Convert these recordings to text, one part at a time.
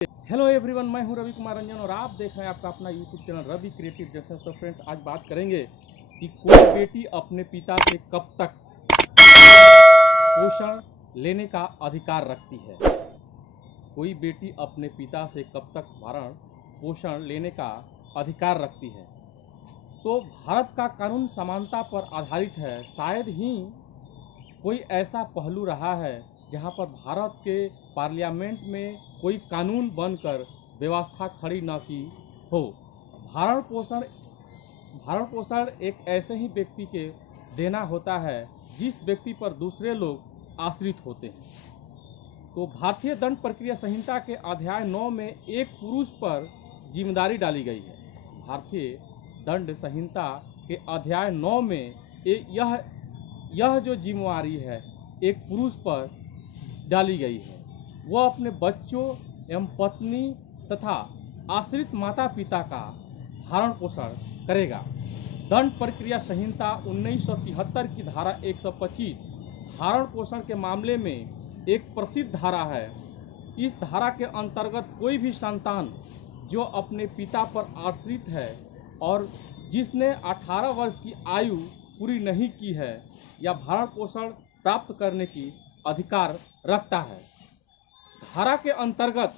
Hello everyone, मैं हूं रवि कुमार रंजन और आप देख रहे हैं आपका अपना YouTube channel Ravi Creative Junction. तो फ्रेंड्स, आज बात करेंगे कि कोई बेटी अपने पिता से कब तक पोषण लेने का अधिकार रखती है। कोई बेटी अपने पिता से कब तक भरण पोषण लेने का अधिकार रखती है। तो भारत का कानून समानता पर आधारित है। शायद ही कोई ऐसा पहलू रहा है जहां पर भारत के पार्लियामेंट में कोई कानून बनकर व्यवस्था खड़ी न की हो। भरण पोषण भरण पोषण एक ऐसे ही व्यक्ति के देना होता है जिस व्यक्ति पर दूसरे लोग आश्रित होते हैं। तो भारतीय दंड प्रक्रिया संहिता के अध्याय 9 में एक पुरुष पर जिम्मेदारी डाली गई है। भारतीय दंड संहिता के अध्याय 9 में यह जो जिम्मेवारी है एक पुरुष पर डाली गई है। वह अपने बच्चों एवं पत्नी तथा आश्रित माता पिता का भरण पोषण करेगा। दंड प्रक्रिया संहिता 1973 की धारा 125 भरण पोषण के मामले में एक प्रसिद्ध धारा है। इस धारा के अंतर्गत कोई भी संतान जो अपने पिता पर आश्रित है और जिसने 18 वर्ष की आयु पूरी नहीं की है या भरण पोषण प्राप्त करने की अधिकार रखता है। धारा के अंतर्गत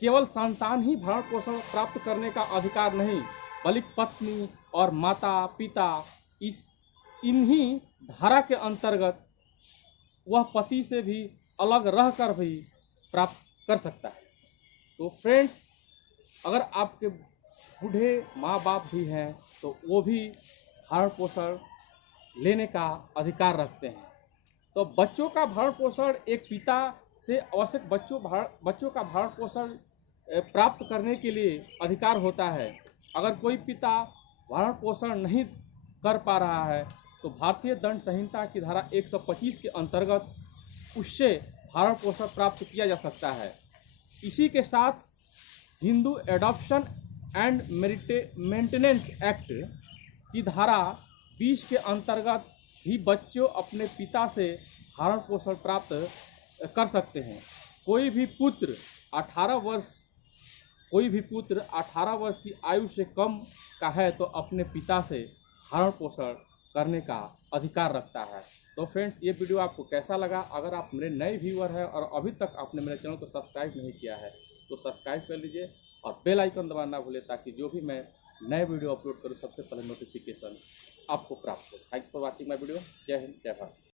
केवल संतान ही भरण पोषण प्राप्त करने का अधिकार नहीं, बल्कि पत्नी और माता पिता इन्हीं धारा के अंतर्गत वह पति से भी अलग रहकर भी प्राप्त कर सकता है। तो फ्रेंड्स, अगर आपके बूढ़े माँ बाप भी हैं तो वो भी भरण पोषण लेने का अधिकार रखते हैं। तो बच्चों का भरण पोषण एक पिता से आवश्यक बच्चों का भरण पोषण प्राप्त करने के लिए अधिकार होता है। अगर कोई पिता भरण पोषण नहीं कर पा रहा है तो भारतीय दंड संहिता की धारा 125 के अंतर्गत उससे भरण पोषण प्राप्त किया जा सकता है। इसी के साथ Hindu adoption and maintenance act की धारा 20 के अंतर्गत भी बच्चों अपने पिता से भरण पोषण प्राप्त कर सकते हैं। कोई भी पुत्र 18 वर्ष की आयु से कम का है तो अपने पिता से भरण पोषण करने का अधिकार रखता है। तो फ्रेंड्स, ये वीडियो आपको कैसा लगा? अगर आप मेरे नए व्यूअर हैं और अभी तक आपने मेरे चैनल को सब्सक्राइब नहीं किया है तो सब्सक्राइब कर लीजिए और बेल आइकन दबाना ना भूलें ताकि जो भी मैं नए वीडियो अपलोड करूं सबसे पहले नोटिफिकेशन आपको प्राप्त हो। Thanks for watching my video. जय हिंद, जय भारत।